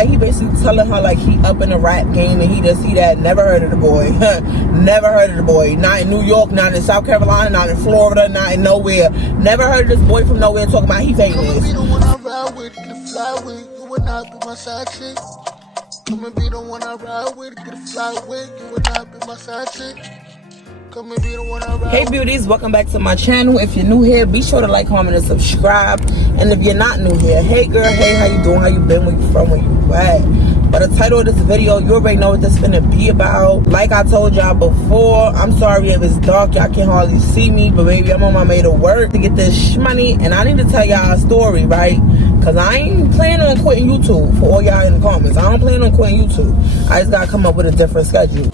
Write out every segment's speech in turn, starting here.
like he basically telling her like he up in the rap game and he just see that. Never heard of the boy. Never heard of the boy. Not in New York, not in South Carolina, not in Florida, not in nowhere. Never heard of this boy from nowhere talking about he famous. Come and be the one I ride with, get a fly with. You would not be my side chick. Come and be the one I ride with, get a fly with. You would not be my side chick. Come and be the one I ride. Hey beauties, welcome back to my channel. If you're new here, be sure to like, comment, and subscribe. And if you're not new here, hey girl, hey, how you doing? How you been? Where you from? Where you at? But the title of this video, you already know what this finna be about. Like I told y'all before, I'm sorry if it's dark, y'all can hardly see me, but baby, I'm on my way to work to get this money, and I need to tell y'all a story, right? Cause I ain't planning on quitting YouTube. For all y'all in the comments, I don't plan on quitting YouTube. I just gotta come up with a different schedule.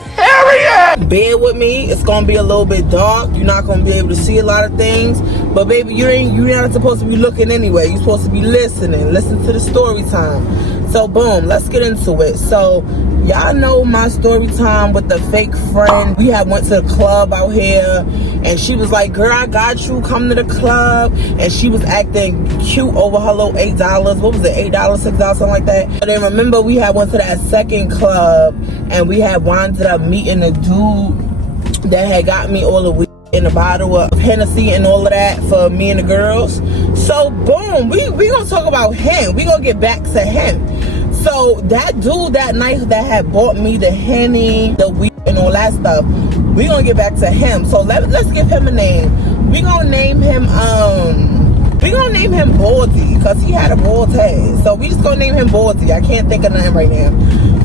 Bear with me, it's gonna be a little bit dark. You're not gonna be able to see a lot of things, but baby, you're not supposed to be looking anyway. You're supposed to be listening. Listen to the story time. So boom, let's get into it. So y'all know my story time with the fake friend. We had went to the club out here, and she was like, girl, I got you, come to the club. And she was acting cute over her little $8. What was it, $8, $6, something like that. And then remember, we had went to that second club, and we had wound up meeting a dude that had got me all the weed in a bottle of Hennessy and all of that for me and the girls. So boom, we gonna talk about him. We gonna get back to him. So that dude that night that had bought me the Henny, the weed, and all that stuff, we gonna get back to him. So let's give him a name. We gonna name him Baldy, because he had a bald head. So we just gonna name him Baldy. I can't think of nothing right now.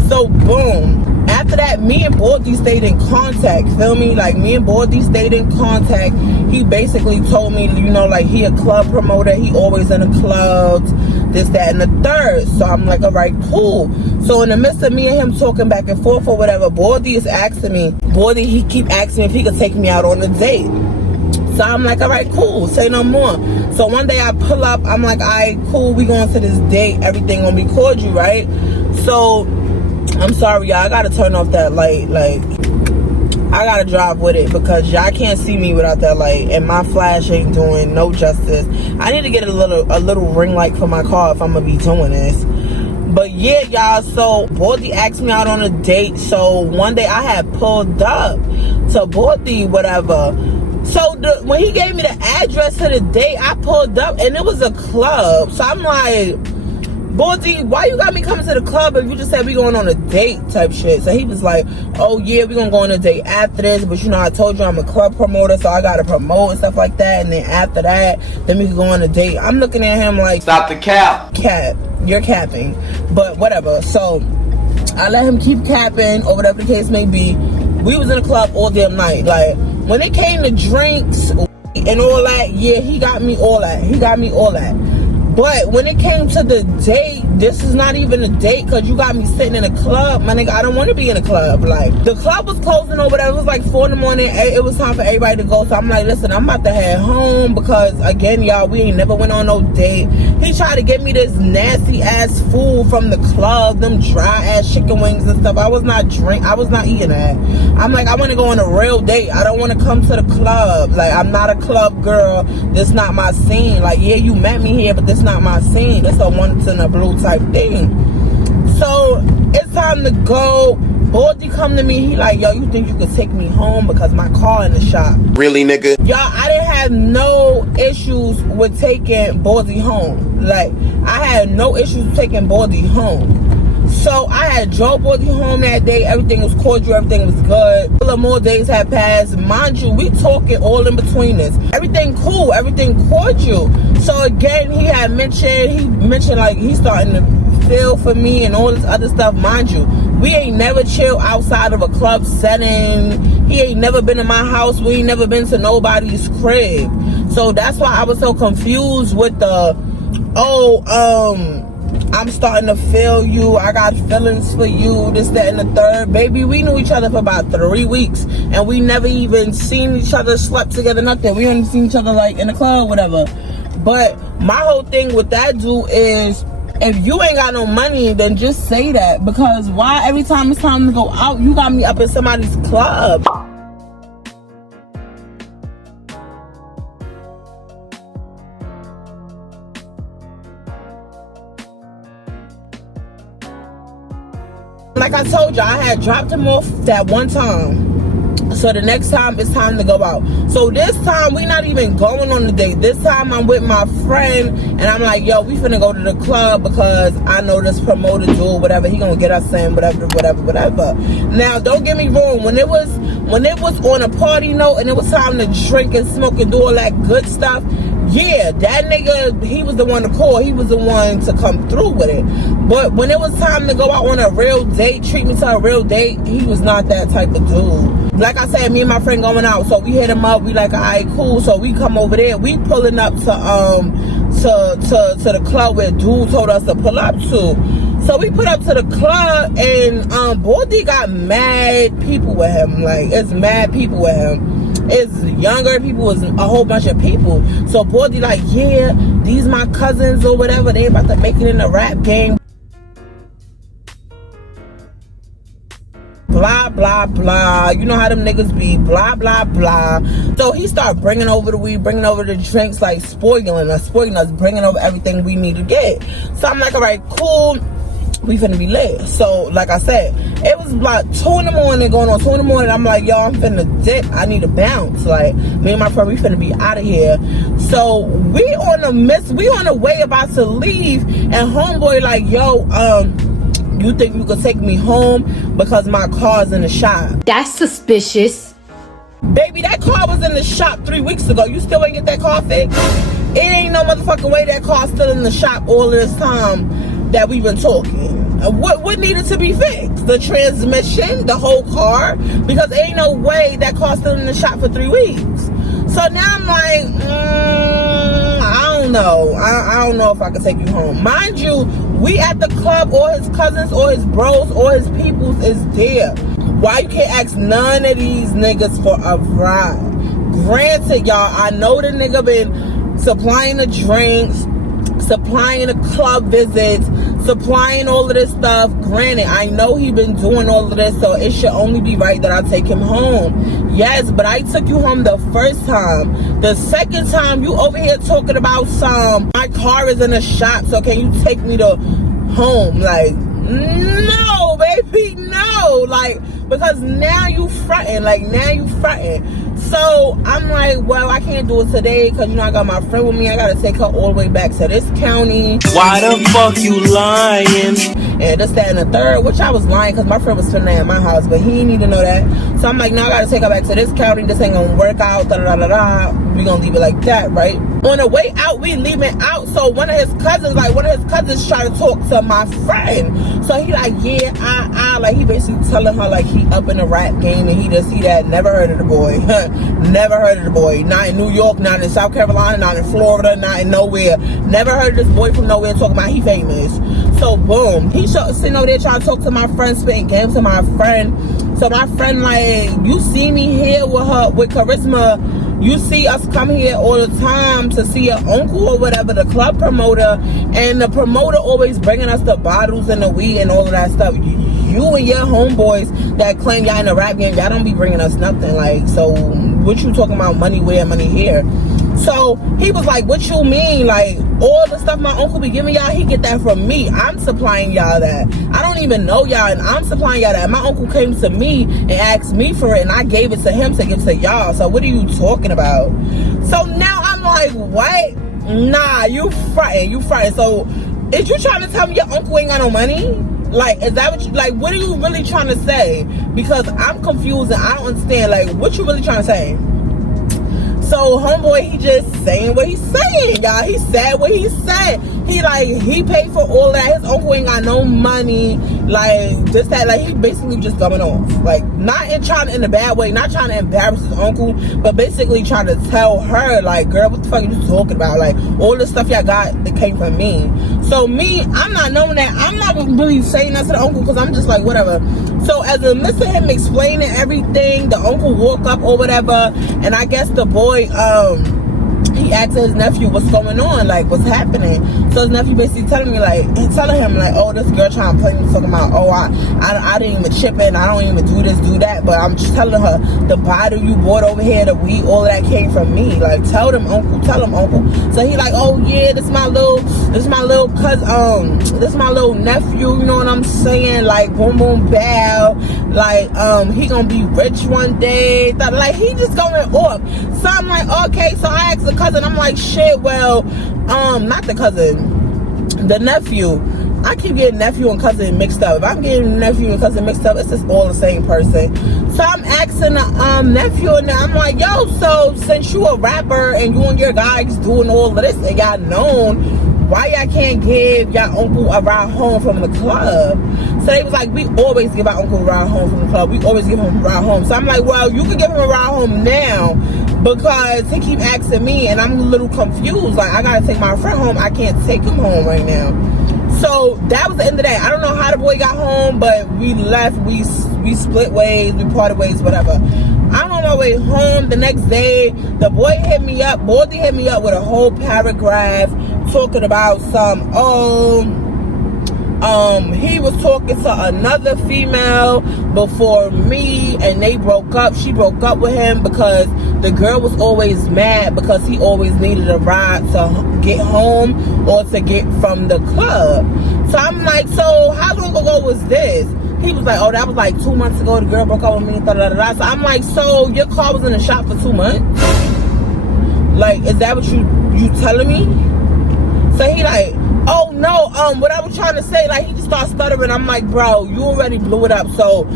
So boom. After that, me and Baldy stayed in contact, feel me? Like, me and Baldy stayed in contact. He basically told me, you know, like, he a club promoter. He always in the clubs, this, that, and the third. So I'm like, all right, cool. So in the midst of me and him talking back and forth or whatever, Baldy is asking me, he keep asking me if he could take me out on a date. So I'm like, all right, cool, say no more. So one day I pull up, I'm like, all right, cool, we going to this date. Everything gonna be cordial, right? So I'm sorry, y'all, I gotta turn off that light. Like, I gotta drive with it because y'all can't see me without that light, and my flash ain't doing no justice. I need to get a little ring light for my car if I'm gonna be doing this. But yeah, y'all, so Baldy asked me out on a date. So one day I had pulled up to Baldy, whatever. So when he gave me the address to the date, I pulled up and it was a club. So I'm like, Baldy, why you got me coming to the club if you just said we going on a date type shit? So he was like, oh yeah, we gonna go on a date after this, but you know, I told you I'm a club promoter, so I gotta promote and stuff like that, and then after that, then we can go on a date. I'm looking at him like, stop the cap. Cap, you're capping. But whatever. So I let him keep capping or whatever the case may be. We was in the club all damn night. Like, when it came to drinks and all that, yeah, he got me all that. But when it came to the date, this is not even a date because you got me sitting in a club. My nigga, I don't want to be in a club. Like, the club was closing or whatever. It was like 4 in the morning. It was time for everybody to go. So I'm like, listen, I'm about to head home because, again, y'all, we ain't never went on no date. He tried to get me this nasty-ass food from the club, them dry-ass chicken wings and stuff. I was not eating that. I'm like, I want to go on a real date. I don't want to come to the club. Like, I'm not a club girl. This not my scene. Like, yeah, you met me here, but this not my scene. It's a once in a blue type thing. So it's time to go. Baldy come to me, he like, yo, you think you could take me home because my car in the shop? Really, nigga? Y'all, I didn't have no issues with taking Baldy home. Like, I had no issues with taking Baldy home. So I had drove Baldy home that day. Everything was cordial, everything was good. A couple of more days had passed. Mind you, we talking all in between this. Everything cool, everything cordial. So again, he mentioned like he's starting to feel for me and all this other stuff. Mind you, we ain't never chill outside of a club setting. He ain't never been in my house. We ain't never been to nobody's crib. So that's why I was so confused with the, I'm starting to feel you, I got feelings for you, this, that, and the third. Baby, we knew each other for about 3 weeks, and we never even seen each other, slept together, nothing. We only seen each other like in the club, whatever. But my whole thing with that dude is, if you ain't got no money, then just say that. Because why every time it's time to go out, you got me up in somebody's club? like I told you, I had dropped him off that one time. So the next time it's time to go out. So this time we not even going on the date. This time I'm with my friend and I'm like, yo, we finna go to the club because I know this promoter dude, whatever, he gonna get us in, whatever. Now don't get me wrong, when it was on a party note and it was time to drink and smoke and do all that good stuff, yeah, that nigga, he was the one to call. He was the one to come through with it. But when it was time to go out on a real date, treat me to a real date, he was not that type of dude. Like I said, me and my friend going out, so we hit him up. We like, all right, cool. So we come over there. We pulling up to the club where dude told us to pull up to. So we put up to the club, and Baldy got mad people with him. Like, it's mad people with him. It's younger people, it's a whole bunch of people. So Baldy like, yeah, these my cousins or whatever. They about to make it in the rap game. Blah, blah, blah. You know how them niggas be. Blah, blah, blah. So he started bringing over the weed, bringing over the drinks, like spoiling us, bringing over everything we need to get. So I'm like, all right, cool. We finna be lit. So like I said, it was like 2 in the morning, going on 2 in the morning. I'm like, yo, I'm finna dip. I need to bounce. Like, me and my friend, we finna be out of here. So we on the way about to leave, and homeboy like, yo, you think you could take me home because my car's in the shop? That's suspicious. Baby, that car was in the shop 3 weeks ago. You still ain't get that car fixed? It ain't no motherfucking way that car's still in the shop all this time that we've been talking. What needed to be fixed? The transmission, the whole car? Because ain't no way that car's still in the shop for 3 weeks. So now I'm like, I don't know. I don't know if I can take you home. Mind you, we at the club, all his cousins, all his bros, all his peoples is there. Why you can't ask none of these niggas for a ride? Granted, y'all, I know the nigga been supplying the drinks, supplying the club visits, supplying all of this stuff. Granted, I know he been doing all of this, so it should only be right that I take him home. Yes, but I took you home the first time. The second time, you over here talking about my car is in the shop, so can you take me to home? Like, no, baby, no. Like, because now you fronting. So I'm like, well, I can't do it today because, you know, I got my friend with me. I got to take her all the way back to this county. Why the fuck you lying? And this, that, and the third, which I was lying because my friend was spending at my house, but he didn't need to know that. So I'm like, no, I got to take her back to this county. This ain't going to work out. We going to leave it like that, right? On the way out, we leaving out. So one of his cousins try to talk to my friend. So he like, yeah, like he basically telling her like he up in the rap game and he just see that. Never heard of the boy. Never heard of the boy. Not in New York, not in South Carolina, not in Florida, not in nowhere. Never heard of this boy from nowhere talking about he famous. So boom, he sitting over there trying to talk to my friend, spitting games to my friend. So my friend like, you see me here with Charisma. You see us come here all the time to see your uncle or whatever, the club promoter, and the promoter always bringing us the bottles and the weed and all of that stuff. You and your homeboys that claim y'all in the rap game, y'all don't be bringing us nothing. Like, so what you talking about? Money where, money here? So he was like, what you mean? Like, all the stuff my uncle be giving y'all, he get that from me. I'm supplying y'all that. I don't even know y'all, and I'm supplying y'all that. My uncle came to me and asked me for it, and I gave it to him to give to y'all. So what are you talking about? So now I'm like, what? Nah, you fronting. So is you trying to tell me your uncle ain't got no money? Like, is that what you, like, what are you really trying to say? Because I'm confused and I don't understand, like, what you really trying to say? So homeboy, he just saying what he's saying, y'all. He said what he said. He paid for all that. His uncle ain't got no money. Like, this, that. Like, he basically just coming off. Like, not in a bad way, not trying to embarrass his uncle, but basically trying to tell her, like, girl, what the fuck are you talking about? Like, all the stuff y'all got that came from me. So me, I'm not knowing that. I'm not really saying that to the uncle because I'm just like, whatever. So as a midst of him explaining everything, the uncle woke up or whatever, and I guess the boy, he asked his nephew what's going on, like what's happening. So his nephew basically telling him like, oh, this girl trying to play me, talking about, oh, I didn't even chip in, I don't even do this, do that, but I'm just telling her the bottle you bought over here, the weed, all of that came from me. Like, tell them, uncle. So he like, oh yeah, this my little cousin, this my little nephew, you know what I'm saying? Like, boom boom bow, like he gonna be rich one day. Like, he just going off. So I'm like, okay. So I asked the cousin, I'm like, shit, well, not the cousin, the nephew. I keep getting nephew and cousin mixed up. If I'm getting nephew and cousin mixed up, it's just all the same person. So I'm asking the nephew, and I'm like, yo, so since you a rapper and you and your guys doing all of this and y'all known, why y'all can't give y'all uncle a ride home from the club? So they was like, we always give our uncle a ride home from the club. We always give him a ride home. So I'm like, well, you can give him a ride home now, because he keep asking me, and I'm a little confused. Like, I gotta take my friend home. I can't take him home right now. So that was the end of that. I don't know how the boy got home, but we left. We split ways. We parted ways, whatever. I'm on my way home the next day. The boy hit me up. Baldy hit me up with a whole paragraph talking about some, he was talking to another female before me, and they broke up. She broke up with him because the girl was always mad because he always needed a ride to get home or to get from the club. So I'm like, so how long ago was this? He was like, oh, that was like 2 months ago. The girl broke up with me. Da, da, da, da. So I'm like, so your car was in the shop for 2 months? Like, is that what you telling me? So he like, oh no, what I was trying to say, like, he just started stuttering. I'm like, bro, you already blew it up. So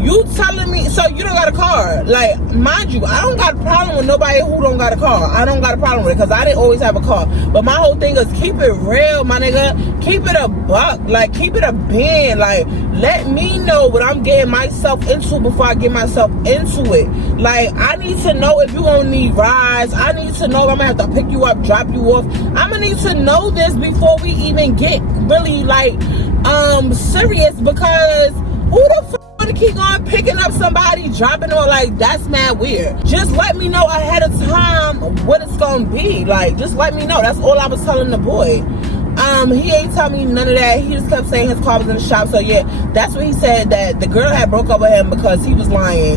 you telling me, so you don't got a car? Like, mind you, I don't got a problem with nobody who don't got a car. I don't got a problem with it, because I didn't always have a car. But my whole thing is, keep it real, my nigga. Keep it a buck. Like, keep it a band. Like, let me know what I'm getting myself into before I get myself into it. Like, I need to know if you gonna need rides. I need to know if I'm gonna have to pick you up, drop you off. I'm gonna need to know this before we even get really, like, serious, because who the fuck to keep on picking up somebody, dropping or, like, that's mad weird. Just let me know ahead of time what it's gonna be. Like, just let me know. That's all I was telling the boy. He ain't tell me none of that. He just kept saying his car was in the shop. So yeah, that's what he said, that the girl had broke up with him because he was lying.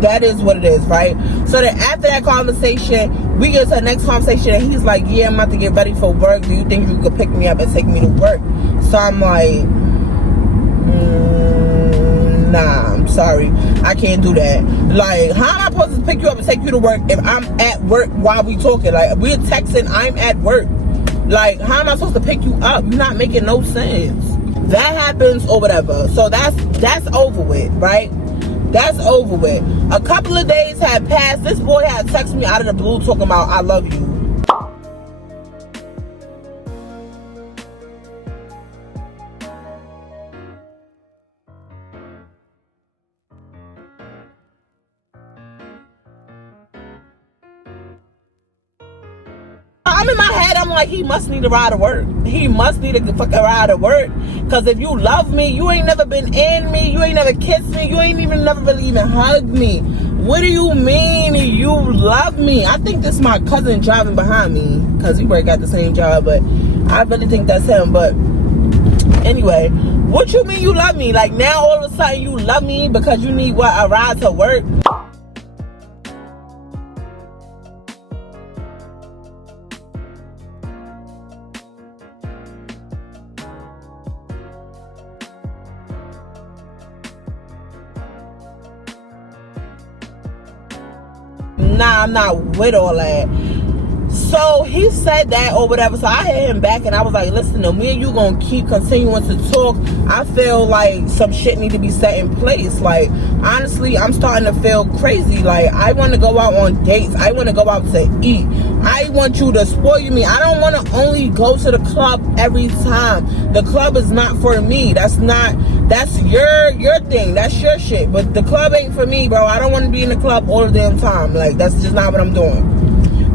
That is what it is, right? So then after that conversation, we get to the next conversation, and he's like, yeah, I'm about to get ready for work. Do you think you could pick me up and take me to work? So I'm like, nah, I'm sorry, I can't do that. Like, how am I supposed to pick you up and take you to work if I'm at work while we talking? Like, we're texting, I'm at work. Like, how am I supposed to pick you up? You're not making no sense. That happens or whatever. So that's over with, right? That's over with. A couple of days had passed. This boy had texted me out of the blue talking about, I love you. I'm in my head, I'm like, he must need a ride to work. He must need a fucking ride to work. Because if you love me, you ain't never been in me. You ain't never kissed me. You ain't even never really even hugged me. What do you mean you love me? I think this is my cousin driving behind me, because we work at the same job, but I really think that's him. But anyway, what you mean you love me? Like, now all of a sudden you love me because you need, what, a ride to work? Nah, I'm not with all that. So he said that or whatever. So I hit him back and I was like, listen, no, me and you gonna keep continuing to talk. I feel like some shit need to be set in place. Like, honestly, I'm starting to feel crazy. Like, I want to go out on dates. I want to go out to eat. I want you to spoil me. I don't want to only go to the club every time. The club is not for me. That's your thing. That's your shit. But the club ain't for me, bro. I don't want to be in the club all the damn time. Like, that's just not what I'm doing.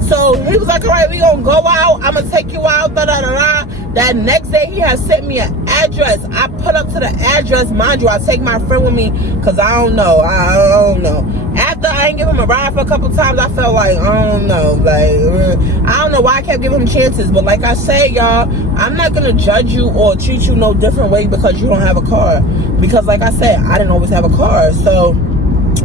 So he was like, all right, we gonna go out. I'm gonna take you out, da da da da. That next day, he had sent me an address. I put up to the address. Mind you, I take my friend with me because I don't know. I don't know. After I ain't give him a ride for a couple times, I felt like, I don't know. Like, I don't know why I kept giving him chances. But like I say, y'all, I'm not going to judge you or treat you no different way because you don't have a car. Because like I said, I didn't always have a car. So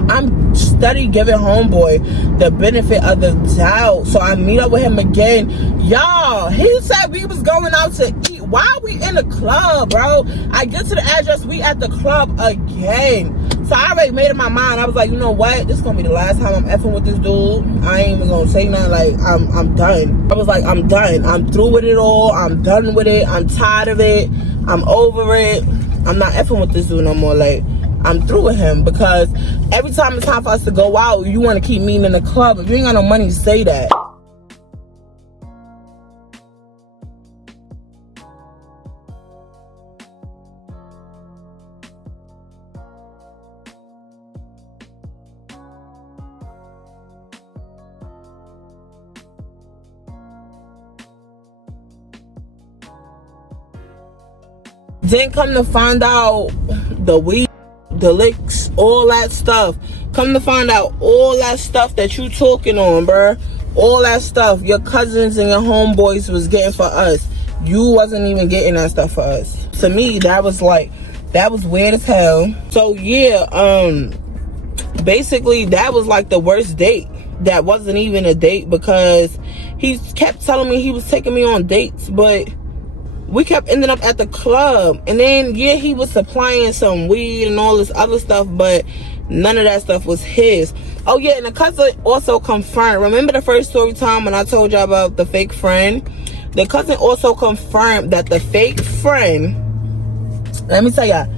I'm steady giving homeboy the benefit of the doubt. So I meet up with him again. Y'all, he said we was going out to eat. Why are we in the club, bro? I get to the address, we at the club again. So I already made up my mind. I was like, you know what? This is gonna be the last time I'm effing with this dude. I ain't even gonna say nothing. Like, I'm done. I was like, I'm done. I'm through with it all. I'm done with it. I'm tired of it. I'm over it. I'm not effing with this dude no more. Like, I'm through with him because every time it's time for us to go out, you want to keep meeting in the club. If you ain't got no money, say that. Then come to find out the weed, the licks, all that stuff. Come to find out all that stuff that you talking on, bruh. All that stuff your cousins and your homeboys was getting for us. You wasn't even getting that stuff for us. To me, that was like, that was weird as hell. So yeah, basically that was like the worst date. That wasn't even a date because he kept telling me he was taking me on dates, but we kept ending up at the club. And then, yeah, he was supplying some weed and all this other stuff, but none of that stuff was his. Oh, yeah, and the cousin also confirmed. Remember the first story time when I told y'all about the fake friend? The cousin also confirmed that the fake friend, let me tell y'all,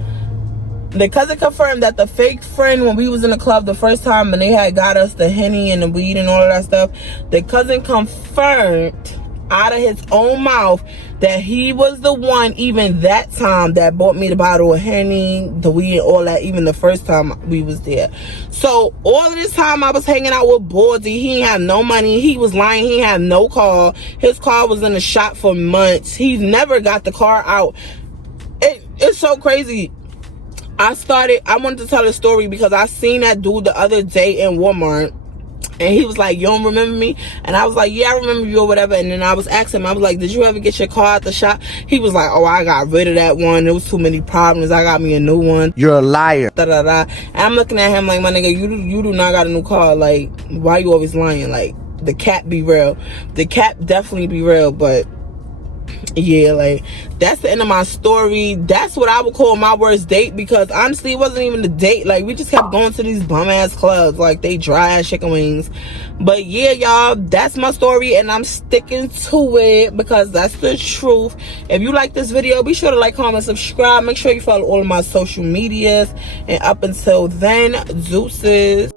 the cousin confirmed that the fake friend, when we was in the club the first time and they had got us the henny and the weed and all of that stuff, the cousin confirmed out of his own mouth that he was the one, even that time, that bought me the bottle of henny, the weed, all that, even the first time we was there. So all of this time I was hanging out with Bordy. He ain't have no money. He was lying. He had no car. His car was in the shop for months. He never got the car out. It's so crazy. I wanted to tell a story because I seen that dude the other day in Walmart. And he was like, you don't remember me? And I was like, yeah, I remember you or whatever. And then I was asking him, I was like, did you ever get your car at the shop? He was like, oh, I got rid of that one. There was too many problems. I got me a new one. You're a liar. Da, da, da. And I'm looking at him like, my nigga, you do not got a new car. Like, why you always lying? Like, the cap be real. The cap definitely be real, but yeah, like, that's the end of my story. That's what I would call my worst date, because honestly it wasn't even a date. Like, we just kept going to these bum ass clubs, like they dry ass chicken wings. But yeah, y'all, that's my story and I'm sticking to it because that's the truth. If you like this video, be sure to like, comment, subscribe. Make sure you follow all of my social medias, and up until then, deuces.